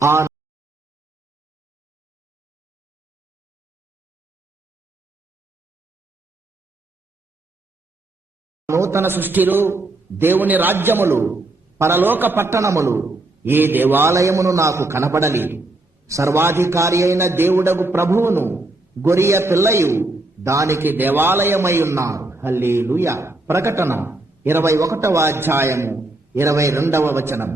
ఆ నూతన సృష్టిలో దేవుని రాజ్యములు, పరలోక పట్టణములు ఏ దేవాలయమును నాకు కనబడలేదు. సర్వాధికారి అయిన దేవుడగు ప్రభువును గొరియ పిల్లయు దానికి దేవాలయమై ఉన్నారు. హల్లెలూయా. ప్రకటన 21వ అధ్యాయము 22వ వచనం.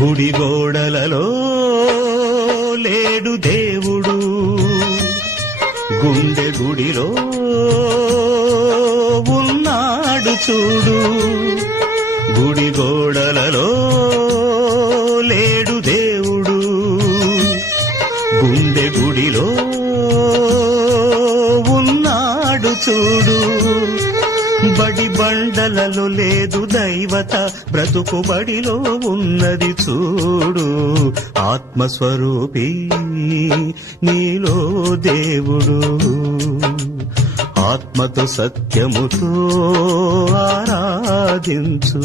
గుడి గోడలలో లేడు దేవుడు, గుండె గుడిలో ఉన్నాడు చూడు. గుడి గోడలలో లేడు దేవుడు, గుండె గుడిలో ఉన్నాడు చూడు. బడి బండలలో లేదు దైవత, బ్రతుకు బడిలో ఉన్నది చూడు. ఆత్మస్వరూపి నీలో దేవుడు, ఆత్మతో సత్యముతో ఆరాధించు.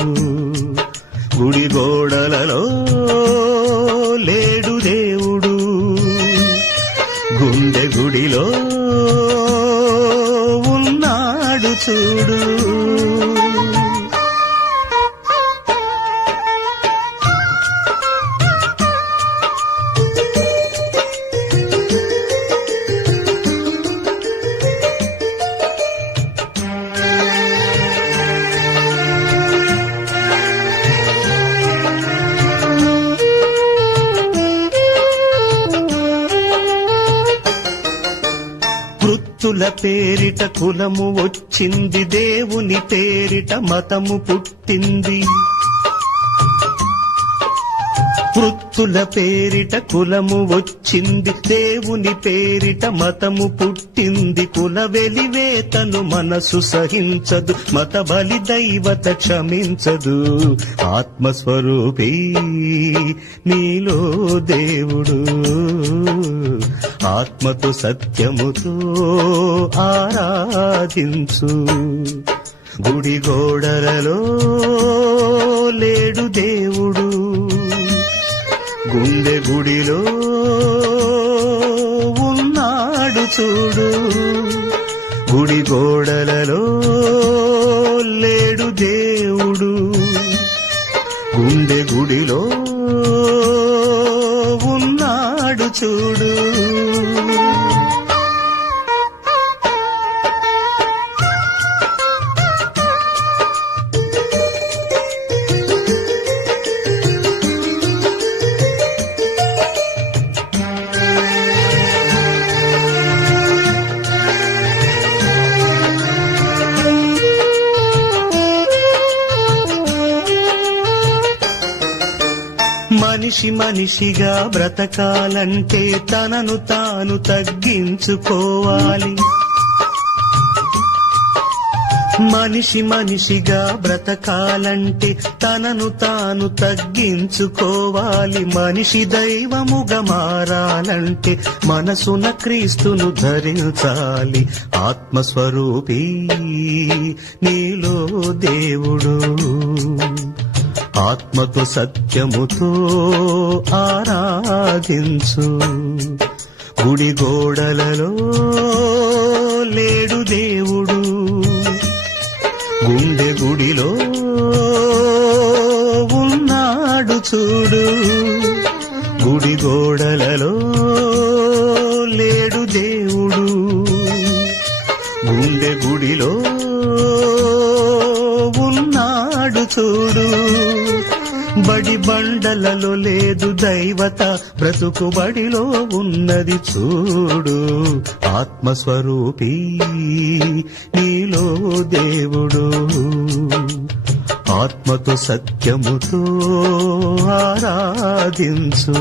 గుడి గోడలలో లేడు దేవుడు, గుండె గుడిలో ఉన్నాడు చూడు. వృత్తుల పేరిట కులము వచ్చింది, దేవుని పేరిట మతము పుట్టింది. వృత్తుల పేరిట కులము వచ్చింది, దేవుని పేరిట మతము పుట్టింది. కుల వెలివేతను మనసు సహించదు, మత బలి దైవత క్షమించదు. ఆత్మస్వరూపి నీలో దేవుడు, ఆత్మతో సత్యముతో ఆరాధించు. గుడి గోడలలో లేడు దేవుడు, గుండె గుడిలో ఉన్నాడు చూడు. గుడి గోడలలో లేడు దేవుడు, గుండె గుడిలో ఉన్నాడు చూడు. మనిషి మనిషిగా బ్రతకాలంటే తనను తాను తగ్గించుకోవాలి. మనిషి మనిషిగా బ్రతకాలంటే తనను తాను తగ్గించుకోవాలి. మనిషి దైవముగా మారాలంటే మనసున క్రీస్తును ధరించాలి. ఆత్మస్వరూపి నీలో దేవుడు, ఆత్మతో సత్యముతో ఆరాధించు. గుడి గోడలలో లేడు దేవుడు, గుండె గుడిలో ఉన్నాడు చూడు. గుడి గోడలలో లేడు దేవుడు, గుండె గుడిలో ఉన్నాడు చూడు. బడి బండలలో లేదు దైవత, బ్రతుకు బడిలో ఉన్నది చూడు. ఆత్మస్వరూపి నీలో దేవుడు, ఆత్మతో సత్యముతో ఆరాధించు.